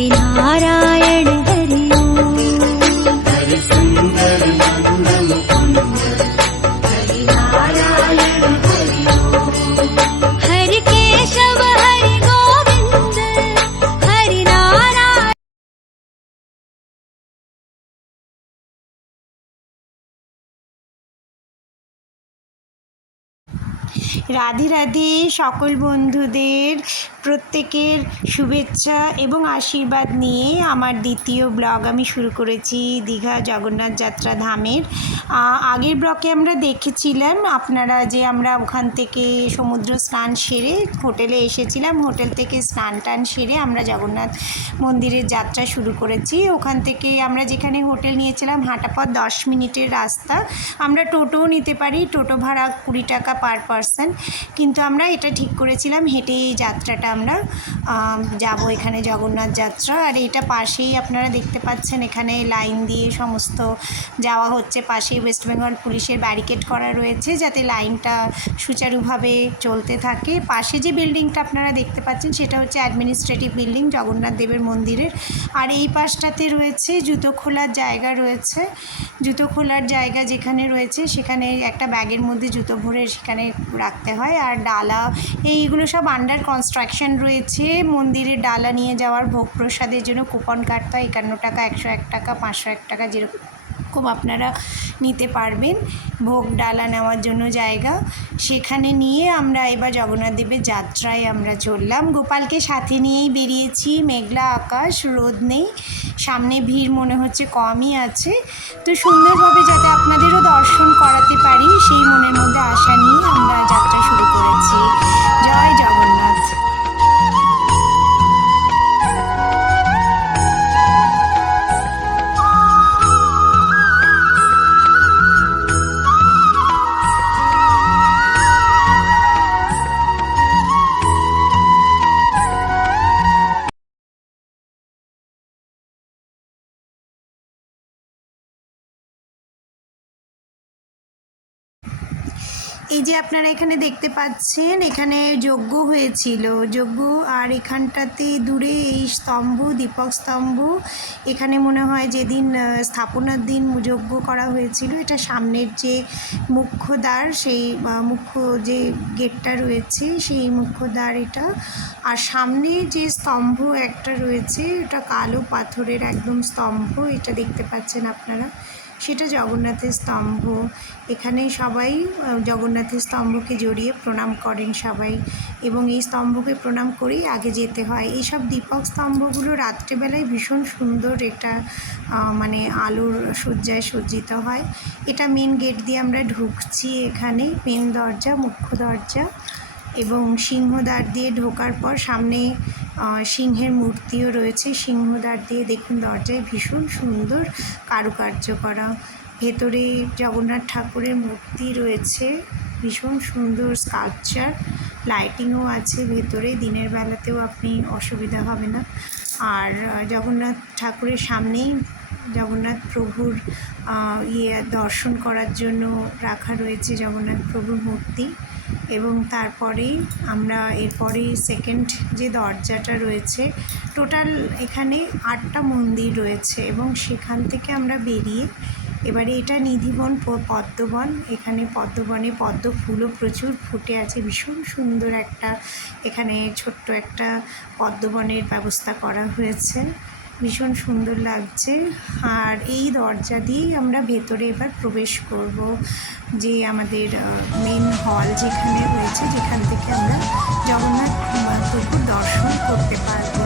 हरिनारायण हरि ओम। हरि सुंदर नंद मुकुंद हरिनारायण हरि ओम। हरि केशव हरि गोविंद हरिनारायण। রাধে রাধে সকল বন্ধুদের প্রত্যেকের শুভেচ্ছা এবং আশীর্বাদ নিয়ে আমার দ্বিতীয় ব্লগ আমি শুরু করেছি দীঘা জগন্নাথ যাত্রা ধামের। আগের ব্লগে আমরা দেখেছিলাম আপনারা যে আমরা ওখান থেকে সমুদ্র স্নান সেরে হোটেলে এসেছিলাম, হোটেল থেকে স্নান টান সেরে আমরা জগন্নাথ মন্দিরের যাত্রা শুরু করেছি। ওখান থেকে আমরা যেখানে হোটেল নিয়েছিলাম হাঁটা পথ 10 মিনিটের রাস্তা। আমরা টোটোও নিতে পারি, টোটো ভাড়া 20 টাকা পার পারসন, কিন্তু আমরা এটা ঠিক করেছিলাম হেঁটে এই যাত্রাটা আমরা যাব এখানে জগন্নাথ যাত্রা। আর এটা পাশেই আপনারা দেখতে পাচ্ছেন এখানে লাইন দিয়ে সমস্ত যাওয়া হচ্ছে। পাশেই ওয়েস্ট বেঙ্গল পুলিশের ব্যারিকেড করা রয়েছে যাতে লাইনটা সুচারুভাবে চলতে থাকে। পাশে যে বিল্ডিংটা আপনারা দেখতে পাচ্ছেন সেটা হচ্ছে অ্যাডমিনিস্ট্রেটিভ বিল্ডিং জগন্নাথ দেবের মন্দিরের। আর এই পাশটাতে রয়েছে জুতো খোলার জায়গা রয়েছে। জুতো খোলার জায়গা যেখানে রয়েছে সেখানে একটা ব্যাগের মধ্যে জুতো ভরে সেখানে রাখতে হয়। আর ডালা এইগুলো সব আন্ডার কনস্ট্রাকশন রয়েছে। মন্দিরের ডালা নিয়ে যাওয়ার ভোগ প্রসাদের জন্য কুপন কাটতে হয় 51 টাকা, 101 টাকা, 501 টাকা, যেরকম আপনারা নিতে পারবেন। ভোগ ডালা নেওয়ার জন্য জায়গা সেখানে নিয়ে আমরা এবার জগন্নাথ দেবের যাত্রায় আমরা চললাম। গোপালকে সাথে নিয়েই বেরিয়েছি। মেঘলা আকাশ, রোদ নেই, সামনে ভিড় মনে হচ্ছে কমই আছে। তো সুন্দরভাবে যাতে আপনাদেরও দর্শন করাতে পারি সেই মনের মধ্যে আশা নিয়ে আমরা যাত্রা শুরু করেছি। জয় জগন্নাথ। এই যে আপনারা এখানে দেখতে পাচ্ছেন এখানে যজ্ঞ হয়েছিল, যজ্ঞ। আর এখানটাতে দূরে এই স্তম্ভ, দীপক স্তম্ভ, এখানে মনে হয় যেদিন স্থাপনার দিন যজ্ঞ করা হয়েছিল। এটা সামনের যে মুখ্য দ্বার, সেই মুখ্য যে গেটটা রয়েছে সেই মুখ্য দ্বার এটা। আর সামনে যে স্তম্ভ একটা রয়েছে ওটা কালো পাথরের একদম স্তম্ভ, এটা দেখতে পাচ্ছেন আপনারা, সেটা জগন্নাথের স্তম্ভ। এখানে সবাই জগন্নাথের স্তম্ভকে জড়িয়ে প্রণাম করেন সবাই, এবং এই স্তম্ভকে প্রণাম করেই আগে যেতে হয়। এইসব দীপক স্তম্ভগুলো রাত্রেবেলায় ভীষণ সুন্দর, এটা মানে আলোর সজ্জায় সজ্জিত হয়। এটা মেন গেট দিয়ে আমরা ঢুকছি, এখানে মেন দরজা, মুখ্য দরজা, এবং সিংহদ্বার দিয়ে ঢোকার পর সামনে সিংহের মূর্তিও রয়েছে। সিংহদ্বার দিয়ে দেখুন দরজায় ভীষণ সুন্দর কারুকার্য করা। ভেতরে জগন্নাথ ঠাকুরের মূর্তি রয়েছে, ভীষণ সুন্দর স্কাল্পচার, লাইটিংও আছে ভেতরে, দিনের বেলাতেও আপনি অসুবিধা হবে না। আর জগন্নাথ ঠাকুরের সামনেই জগন্নাথ প্রভুর দর্শন করার জন্য রাখা রয়েছে জগন্নাথ প্রভুর মূর্তি। এবং তারপরেই আমরা এরপরে সেকেন্ড যে দরজাটা রয়েছে, টোটাল এখানে 8টা মন্দির রয়েছে, এবং সেখান থেকে আমরা বেরিয়ে এবারে এটা নিধিবন পদ্মবন। এখানে পদ্মবনে পদ্ম ফুলও প্রচুর ফুটে আছে, ভীষণ সুন্দর একটা এখানে ছোট্ট একটা পদ্মবনের ব্যবস্থা করা হয়েছে, ভীষণ সুন্দর লাগছে। আর এই দরজা দিয়েই আমরা ভেতরে এবার প্রবেশ করব, যে আমাদের মেন হল যেখানে রয়েছে, যেখান থেকে আমরা জগন্নাথ প্রভুর দর্শন করতে পারবো।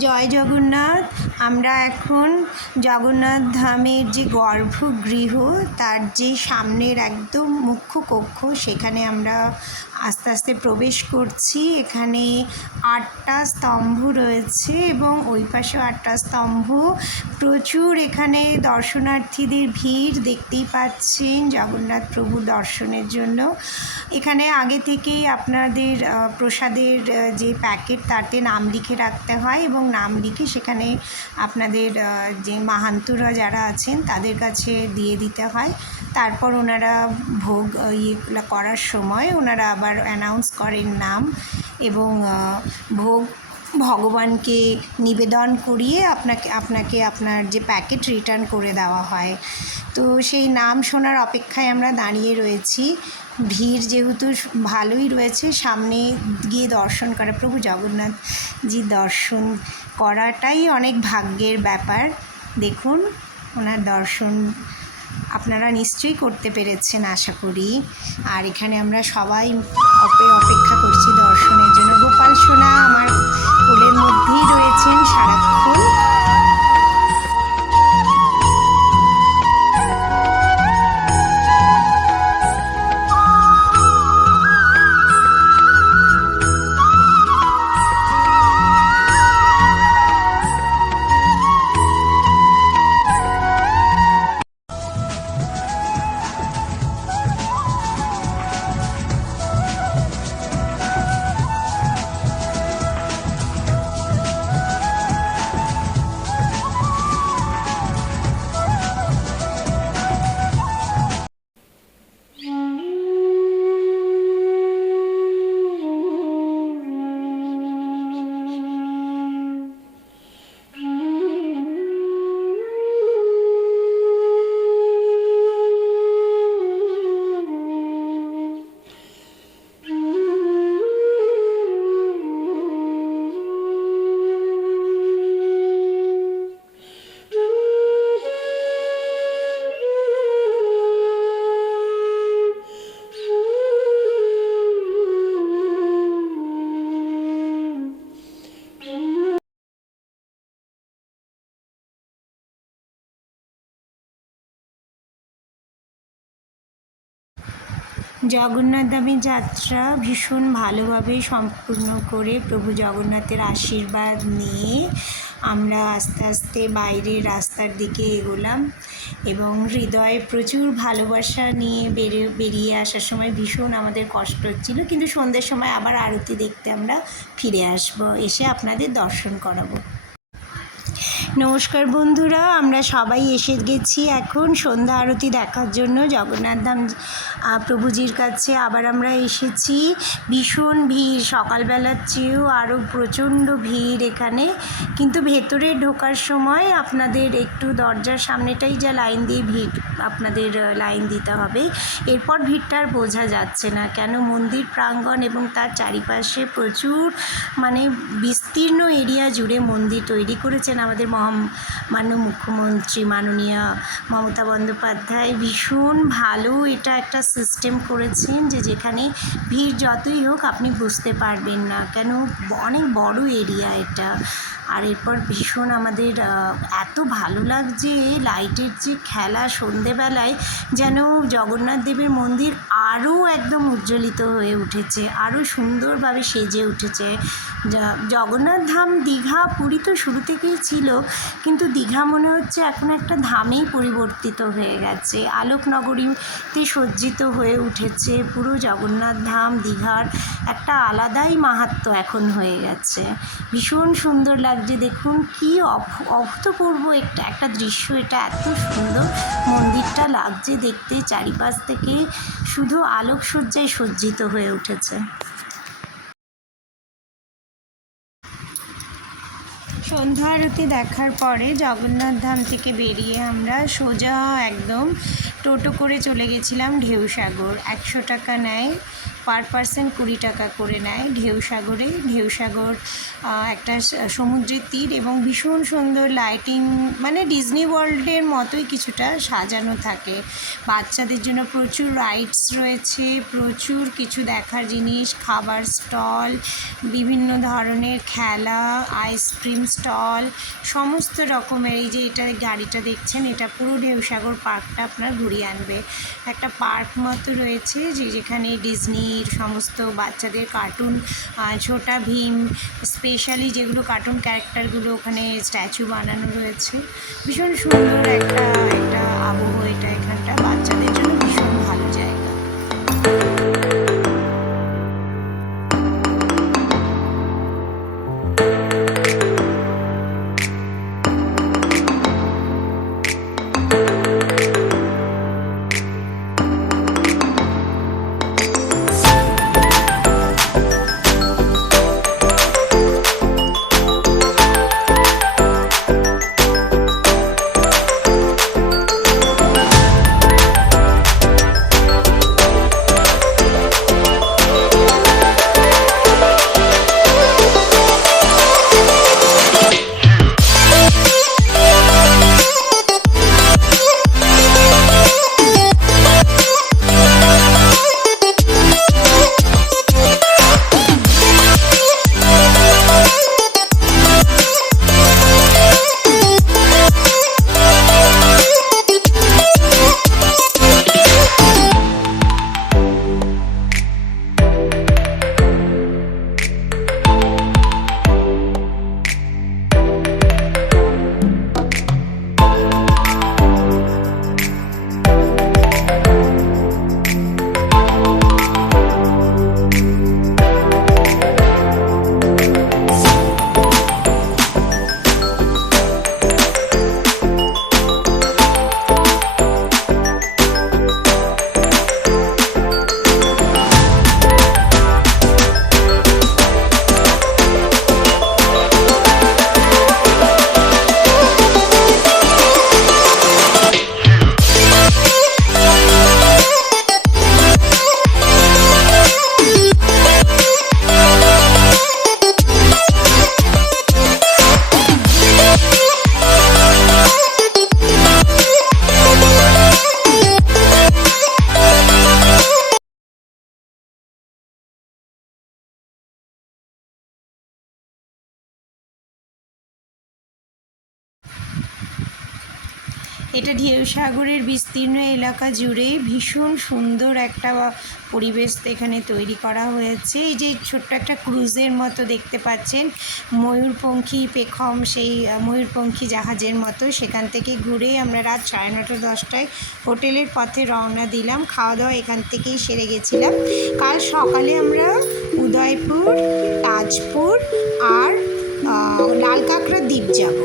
জয় জগন্নাথ। আমরা এখন জগন্নাথ ধামের যে গর্ভগৃহ তার যে সামনের একদম মুখ্য কক্ষ সেখানে আমরা আস্তে আস্তে প্রবেশ করছি। এখানে 8টা স্তম্ভ রয়েছে এবং ওই পাশেও 8টা স্তম্ভ। প্রচুর এখানে দর্শনার্থীদের ভিড় দেখতেই পাচ্ছেন জগন্নাথ প্রভু দর্শনের জন্য। এখানে আগে থেকেই আপনাদের প্রসাদের যে প্যাকেট তাতে নাম লিখে রাখতে হয় এবং নাম লিখে সেখানে আপনাদের যে মাহান্তুরা যারা আছেন তাদের কাছে দিয়ে দিতে হয়। তারপর ওনারা ভোগ ইয়ে করার সময় ওনারা আবার অ্যানাউন্স করেন নাম এবং ভোগ ভগবানকে নিবেদন করিয়ে আপনাকে আপনার যে প্যাকেট রিটার্ন করে দেওয়া হয়। তো সেই নাম শোনার অপেক্ষায় আমরা দাঁড়িয়ে রয়েছি। ভিড় যেহেতু ভালোই রয়েছে, সামনে গিয়ে দর্শন করা, প্রভু জগন্নাথজি দর্শন করাটাই অনেক ভাগ্যের ব্যাপার। দেখুন ওনার দর্শন আপনারা নিশ্চয়ই করতে পেরেছেন আশা করি। আর এখানে আমরা সবাই অপেক্ষা করছি দর্শনের জন্য। গোপাল সোনা আমার কোলের মধ্যেই রয়েছেন সারাক্ষণ। জগন্নাথ ধামের যাত্রা ভীষণ ভালোভাবে সম্পূর্ণ করে প্রভু জগন্নাথের আশীর্বাদ নিয়ে আমরা আস্তে আস্তে বাইরের রাস্তার দিকে এগোলাম এবং হৃদয়ে প্রচুর ভালোবাসা নিয়ে বেরিয়ে আসার সময় ভীষণ আমাদের কষ্ট হচ্ছিল, কিন্তু সন্ধ্যের সময় আবার আরতি দেখতে আমরা ফিরে আসবো, এসে আপনাদের দর্শন করাবো। নমস্কার বন্ধুরা, আমরা সবাই এসে গেছি এখন সন্ধ্যা আরতি দেখার জন্য জগন্নাথ ধাম প্রভুজির কাছে। আবার আমরা এসেছি, ভীষণ ভিড়, সকালবেলার চেয়েও আরও প্রচণ্ড ভিড় এখানে। কিন্তু ভেতরে ঢোকার সময় আপনাদের একটু দরজার সামনেটাই যা লাইন দিয়ে ভিড়, আপনাদের লাইন দিতে হবে। এরপর ভিড়টা আর বোঝা যাচ্ছে না, কেন মন্দির প্রাঙ্গণ এবং তার চারিপাশে প্রচুর বিস্তীর্ণ এরিয়া জুড়ে মন্দির তৈরি করেছেন আমাদের মহামান্য মুখ্যমন্ত্রী মাননীয়া মমতা বন্দ্যোপাধ্যায়। ভীষণ ভালো এটা একটা সিস্টেম করেছেন যে যেখানে ভিড় যতই হোক আপনি বুঝতে পারবেন না, কেন অনেক বড় এরিয়া এটা। আর এরপর ভীষণ আমাদের এত ভালো লাগছে লাইটের যে খেলা সন্ধেবেলায়, যেন জগন্নাথ দেবের মন্দির আরও একদম উজ্জ্বলিত হয়ে উঠেছে, আরও সুন্দরভাবে সেজে উঠেছে। জগন্নাথ ধাম দীঘা পুরী তো শুরু থেকেই ছিল, কিন্তু দীঘা মনে হচ্ছে এখন একটা ধামেই পরিবর্তিত হয়ে গেছে, আলোকনগরীতে সজ্জিত হয়ে উঠেছে। পুরো জগন্নাথ ধাম দীঘার একটা আলাদাই মাহাত্ম্য এখন হয়ে গেছে। ভীষণ সুন্দর লাগছে, দেখুন কি অভূতপূর্ব একটা দৃশ্য, এটা এত সুন্দর মন্দিরটা লাগছে দেখতে, চারিপাশ থেকে শুধু আলোকসজ্জায় সজ্জিত হয়ে উঠেছে। সন্ধ্যা আরতি দেখার পরে জগন্নাথ ধাম থেকে বেরিয়ে আমরা সোজা একদম টোটো করে চলে গেছিলাম ঢেউসাগর। 100 টাকা নেয় পার পার্সন, 20 টাকা করে নেয় ঢেউসাগরে। ঢেউসাগর একটা সমুদ্রের তীর এবং ভীষণ সুন্দর লাইটিং, মানে ডিজনি ওয়ার্ল্ডের মতোই কিছুটা সাজানো থাকে। বাচ্চাদের জন্য প্রচুর রাইডস রয়েছে, প্রচুর কিছু দেখার জিনিস, খাবার স্টল, বিভিন্ন ধরনের খেলা, আইসক্রিম স্টল সমস্ত রকমের। এই যে এটা গাড়িটা দেখছেন, এটা পুরো ঢেউসাগর পার্কটা আপনার ঘুরিয়ে আনবে। একটা পার্ক মতো রয়েছে যেখানে ডিজনির সমস্ত বাচ্চাদের কার্টুন, ছোটা ভীম স্পেশালি যেগুলো কার্টুন ক্যারেক্টারগুলো ওখানে স্ট্যাচু বানানো রয়েছে। ভীষণ সুন্দর একটা আবহ এটা, এখানটা বাচ্চাদের জন্য ভীষণ ভালো জায়গা। এটা ঢেউসাগরের বিস্তীর্ণ এলাকা জুড়ে ভীষণ সুন্দর একটা পরিবেশ এখানে তৈরি করা হয়েছে। এই যে ছোট্ট একটা ক্রুজের মতো দেখতে পাচ্ছেন, ময়ূরপঙ্খী পেখম সেই ময়ূরপঙ্খী জাহাজের মতো, সেখান থেকে ঘুরে আমরা রাত 9:30-10টায় হোটেলের পথে রওনা দিলাম। খাওয়া দাওয়া এখান থেকেই সেরে গেছিলাম। কাল সকালে আমরা উদয়পুর, তাজপুর আর লাল কাঁকড়া দ্বীপ যাব।